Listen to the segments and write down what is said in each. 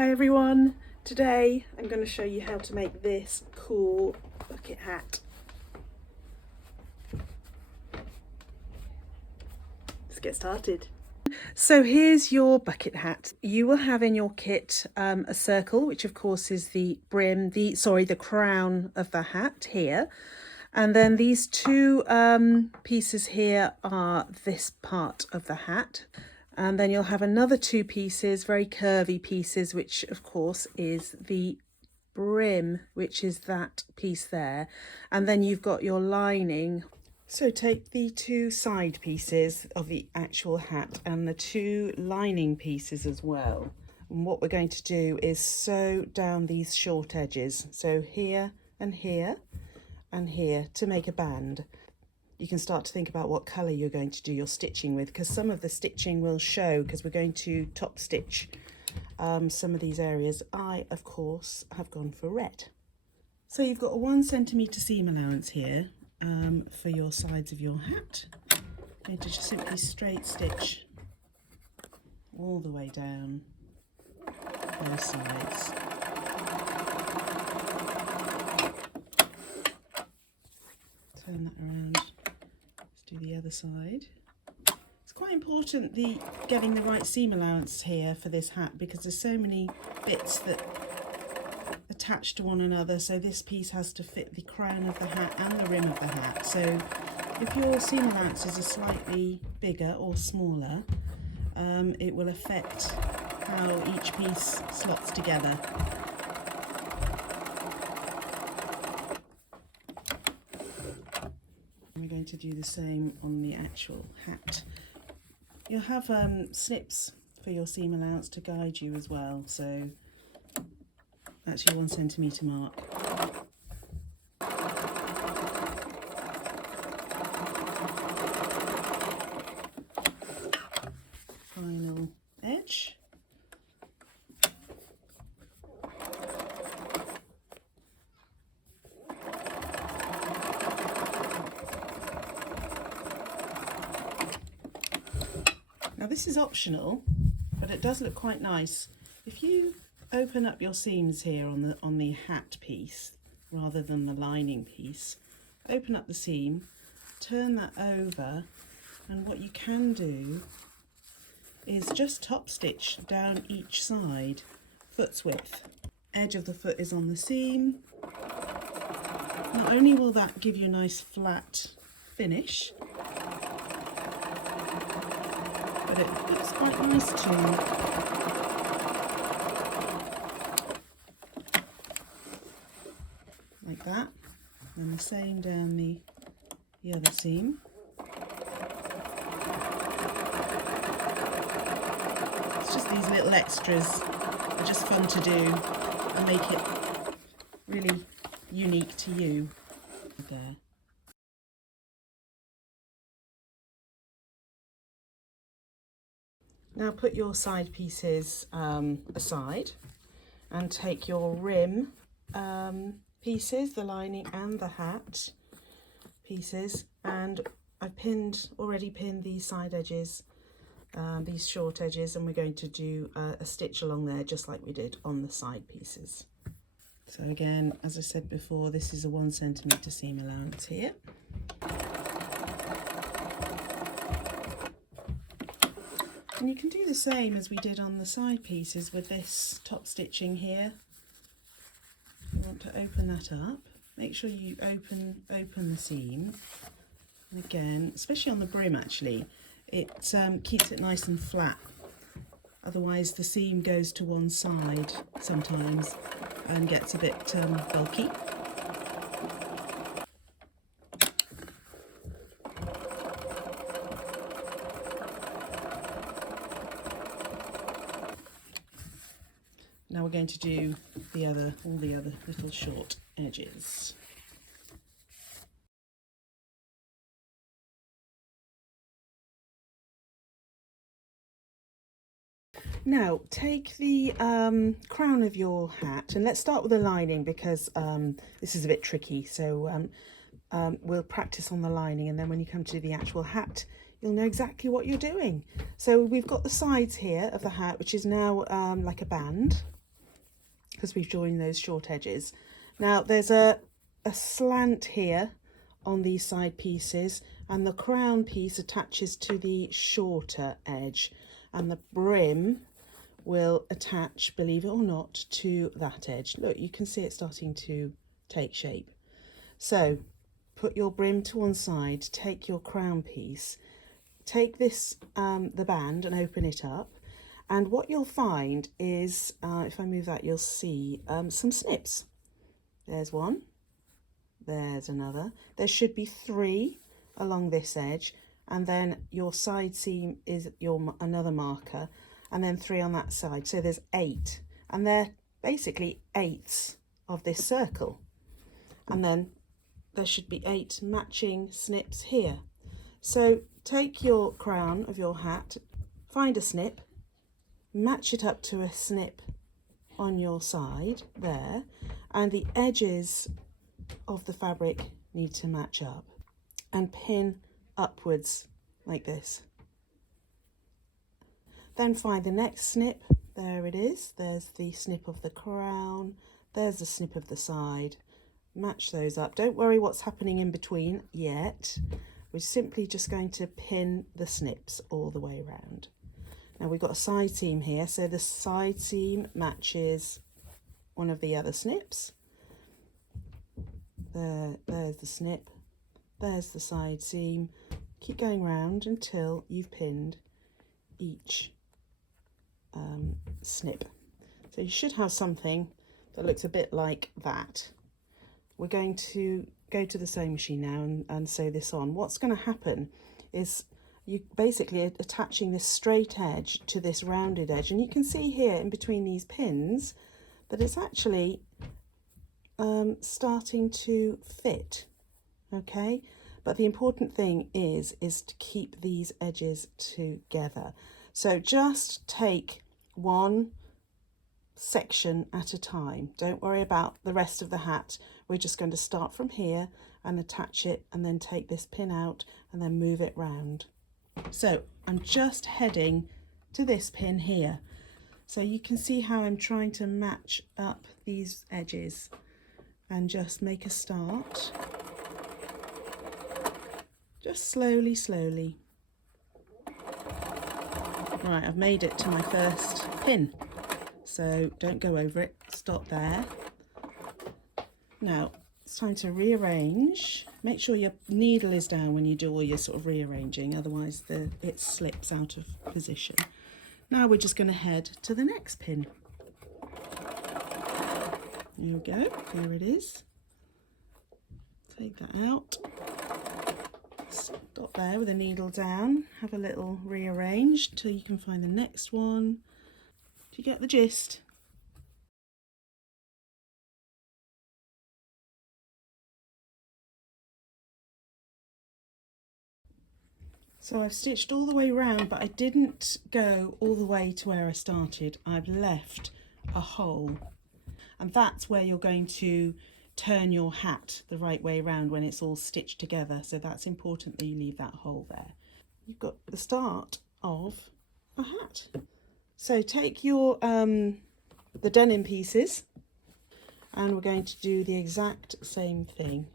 Hi everyone, today I'm going to show you how to make this cool bucket hat. Let's get started. So here's your bucket hat. You will have in your kit a circle, which of course is the brim, the crown of the hat here. And then these two pieces here are this part of the hat. And then you'll have another two pieces, very curvy pieces, which of course is the brim, which is that piece there. And then you've got your lining. So take the two side pieces of the actual hat and the two lining pieces as well. And what we're going to do is sew down these short edges. So here and here and here to make a band. You can start to think about what colour you're going to do your stitching with, because some of the stitching will show because we're going to top stitch some of these areas. I, of course, have gone for red. So you've got a 1 centimetre seam allowance here for your sides of your hat. I'm going to just simply straight stitch all the way down both sides. Turn that around. Let's do the other side. It's quite important getting the right seam allowance here for this hat, because there's so many bits that attach to one another, so this piece has to fit the crown of the hat and the rim of the hat. So if your seam allowances are slightly bigger or smaller, it will affect how each piece slots together. We're going to do the same on the actual hat. You'll have snips for your seam allowance to guide you as well, so that's your 1 centimetre mark. Final edge. Now this is optional, but it does look quite nice. If you open up your seams here on the hat piece rather than the lining piece, open up the seam, turn that over, and what you can do is just top stitch down each side, foot's width. Edge of the foot is on the seam. Not only will that give you a nice flat finish, but it looks quite nice too. Like that, and the same down the other seam. It's just these little extras are just fun to do and make it really unique to you. There. Now put your side pieces aside and take your rim pieces, the lining and the hat pieces, and I've already pinned these side edges, these short edges, and we're going to do a stitch along there just like we did on the side pieces. So again, as I said before, this is a 1 centimetre seam allowance here. And you can do the same as we did on the side pieces with this top stitching here. You want to open that up, make sure you open the seam, and again, especially on the brim actually, it keeps it nice and flat, otherwise the seam goes to one side sometimes and gets a bit bulky. Now we're going to do all the other little short edges. Now take the crown of your hat, and let's start with the lining, because this is a bit tricky, so we'll practice on the lining, and then when you come to the actual hat you'll know exactly what you're doing. So we've got the sides here of the hat, which is now like a band, because we've joined those short edges. Now there's a slant here on these side pieces, and the crown piece attaches to the shorter edge, and the brim will attach, believe it or not, to that edge. Look, you can see it starting to take shape. So put your brim to one side, take your crown piece, take this the band and open it up, and what you'll find is if I move that, you'll see some snips. There's one, there's another, there should be 3 along this edge, and then your side seam is your another marker, and then 3 on that side, so there's 8, and they're basically 8ths of this circle, and then there should be 8 matching snips here. So take your crown of your hat, find a snip, match it up to a snip on your side there, and the edges of the fabric need to match up, and pin upwards like this. Then find the next snip. There it is. There's the snip of the crown, there's the snip of the side. Match those up. Don't worry what's happening in between yet. We're simply just going to pin the snips all the way around. Now we've got a side seam here, so the side seam matches one of the other snips. There's the snip, there's the side seam. Keep going round until you've pinned each snip. So you should have something that looks a bit like that. We're going to go to the sewing machine now and sew this on. What's going to happen is you basically are attaching this straight edge to this rounded edge, and you can see here in between these pins that it's actually starting to fit, okay? But the important thing is to keep these edges together. So just take one section at a time. Don't worry about the rest of the hat. We're just going to start from here and attach it, and then take this pin out and then move it round. So I'm just heading to this pin here. So you can see how I'm trying to match up these edges and just make a start. Just slowly, slowly. Right, I've made it to my first pin. So don't go over it, stop there. Now it's time to rearrange. Make sure your needle is down when you do all your sort of rearranging, otherwise it slips out of position. Now we're just going to head to the next pin. There we go, there it is. Take that out. Stop there with the needle down, have a little rearrange till you can find the next one. Do you get the gist? So I've stitched all the way around, but I didn't go all the way to where I started. I've left a hole, and that's where you're going to turn your hat the right way around when it's all stitched together. So that's important that you leave that hole there. You've got the start of a hat. So take your the denim pieces, and we're going to do the exact same thing.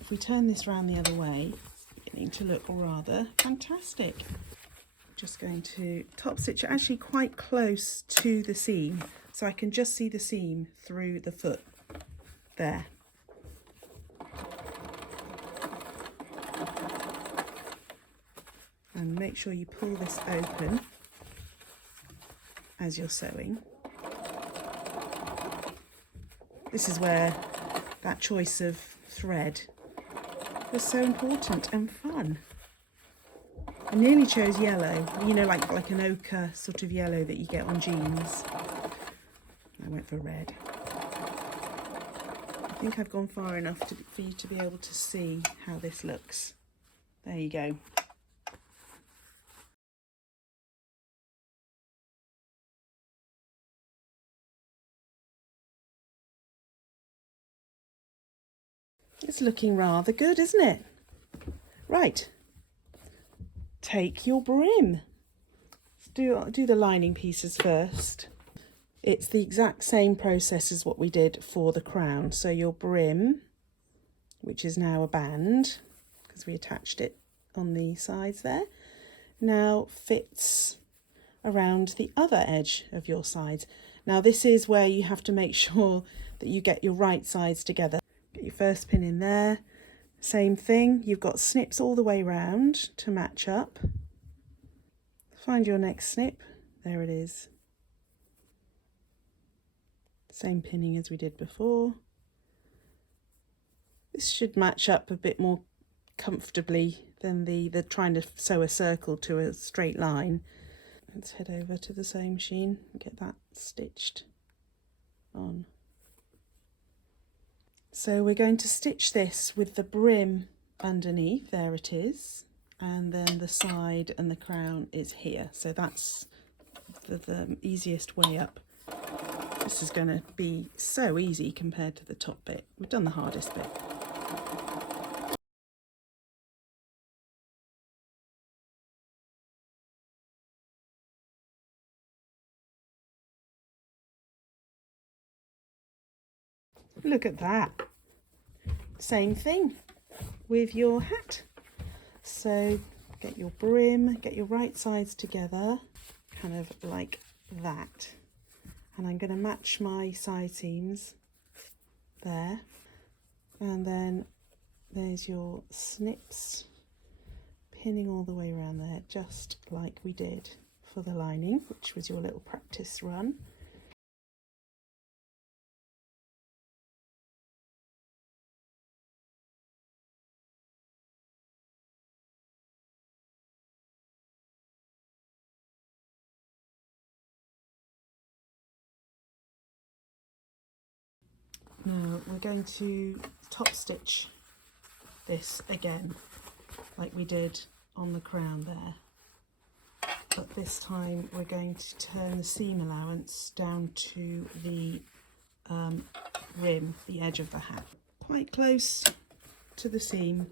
If we turn this round the other way, it's beginning to look rather fantastic. Just going to top stitch it actually quite close to the seam, so I can just see the seam through the foot there. And make sure you pull this open as you're sewing. This is where that choice of thread was so important and fun. I nearly chose yellow, you know, like an ochre sort of yellow that you get on jeans. I went for red. I think I've gone far enough for you to be able to see how this looks. There you go. It's looking rather good, isn't it? Right, take your brim. Do the lining pieces first. It's the exact same process as what we did for the crown. So your brim, which is now a band, because we attached it on the sides there, now fits around the other edge of your sides. Now this is where you have to make sure that you get your right sides together. Get your first pin in there. Same thing, you've got snips all the way round to match up. Find your next snip. There it is. Same pinning as we did before. This should match up a bit more comfortably than the trying to sew a circle to a straight line. Let's head over to the sewing machine and get that stitched on. So we're going to stitch this with the brim underneath, there it is, and then the side and the crown is here. So that's the easiest way up. This is going to be so easy compared to the top bit. We've done the hardest bit. Look at that. Same thing with your hat. So get your brim, get your right sides together, kind of like that. And I'm going to match my side seams there. And then there's your snips, pinning all the way around there, just like we did for the lining, which was your little practice run. Now we're going to top stitch this again like we did on the crown there, but this time we're going to turn the seam allowance down to the rim, the edge of the hat, quite close to the seam,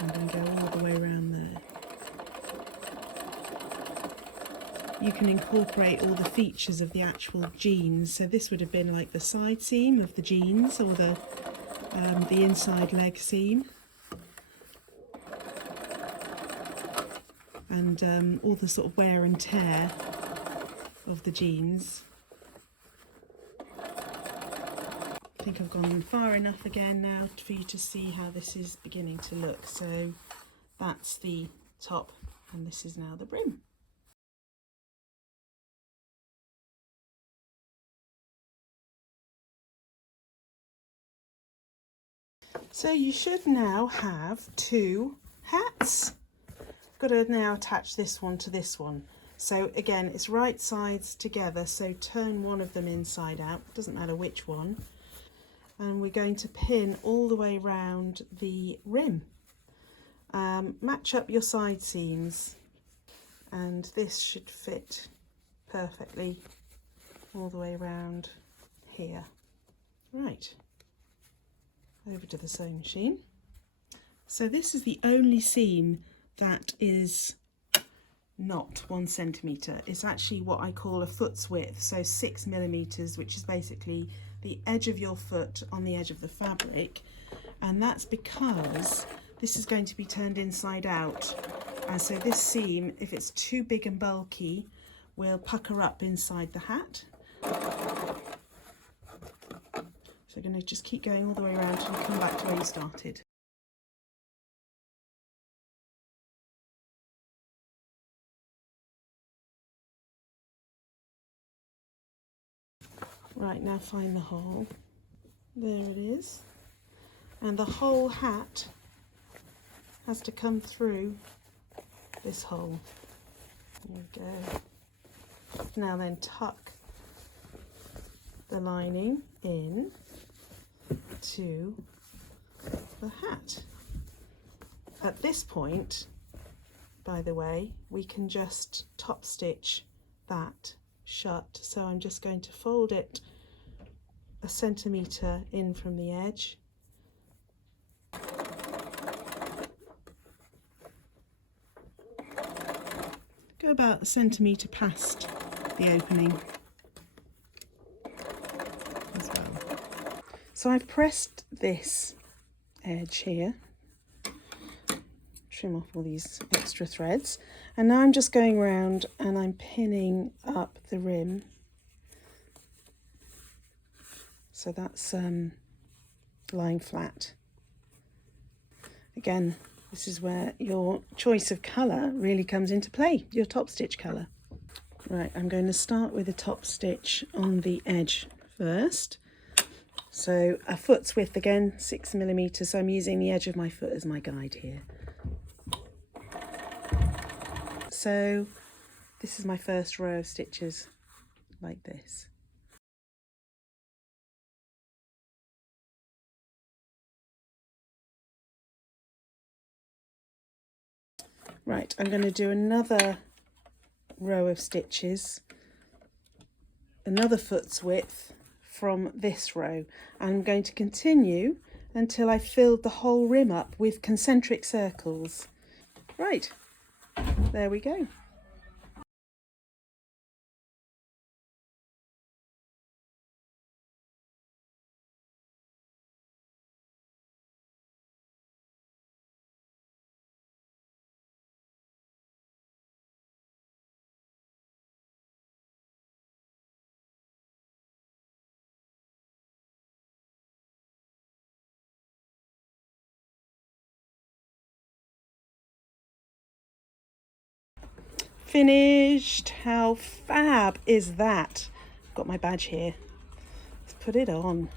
and then go all the way around there. You can incorporate all the features of the actual jeans. So this would have been like the side seam of the jeans, or the inside leg seam, and all the sort of wear and tear of the jeans. I think I've gone far enough again now for you to see how this is beginning to look. So that's the top, and this is now the brim. So you should now have two hats. Got to now attach this one to this one. So again, it's right sides together, so turn one of them inside out, doesn't matter which one. And we're going to pin all the way around the rim. Match up your side seams, and this should fit perfectly all the way around here. Right. Over to the sewing machine. So this is the only seam that is not 1 centimetre. It's actually what I call a foot's width, so 6 millimetres, which is basically the edge of your foot on the edge of the fabric, and that's because this is going to be turned inside out, and so this seam, if it's too big and bulky, will pucker up inside the hat. So we're going to just keep going all the way around and come back to where you started. Right, now find the hole. There it is. And the whole hat has to come through this hole. There we go. Now then tuck the lining in to the hat. at this point, by the way, we can just top stitch that shut. So I'm just going to fold it 1 centimetre in from the edge. Go about 1 centimetre past the opening as well. So I've pressed this edge here, trim off all these extra threads, and now I'm just going around and I'm pinning up the rim. So that's lying flat. Again, this is where your choice of colour really comes into play, your top stitch colour. Right, I'm going to start with a top stitch on the edge first. So a foot's width again, 6mm, so I'm using the edge of my foot as my guide here. So this is my first row of stitches, like this. Right, I'm going to do another row of stitches, another foot's width from this row. I'm going to continue until I've filled the whole rim up with concentric circles. Right, there we go. Finished. How fab is that? Got my badge here. Let's put it on.